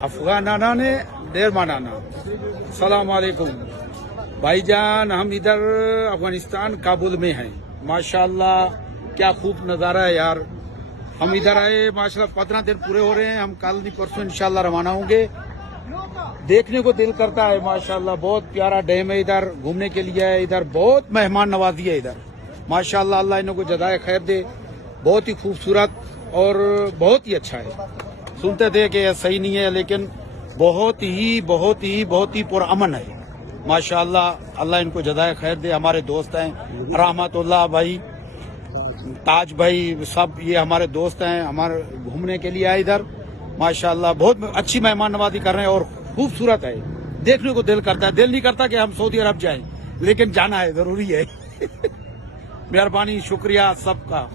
अफगानाना ने देर मानाना। सलाम वालेकुम भाईजान, हम इधर अफगानिस्तान काबुल में हैं। माशाल्लाह क्या खूब नज़ारा है यार। हम इधर आए माशाल्लाह 15 दिन पूरे हो रहे हैं। हम कल नहीं परसों इंशाल्लाह रवाना होंगे। देखने को दिल करता है माशाल्लाह। बहुत प्यारा डैम है इधर, घूमने के लिए है। इधर बहुत मेहमान नवाजी है इधर माशाल्लाह। अल्लाह इनको जज़ाए खैर दे। बहुत ही खूबसूरत और बहुत ही अच्छा है। सुनते थे कि यह सही नहीं है, लेकिन बहुत ही पुरअमन है माशाल्लाह। अल्लाह इनको जज़ाए खैर दे। हमारे दोस्त हैं रहमतुल्लाह भाई, ताज भाई, सब ये हमारे दोस्त हैं। हमारे घूमने के लिए आए इधर माशाल्लाह। बहुत अच्छी मेहमान नवाजी कर रहे हैं और खूबसूरत है। देखने को दिल करता है। दिल नहीं करता कि हम सऊदी अरब जाएं, लेकिन जाना है, जरूरी है। मेहरबानी, शुक्रिया सबका।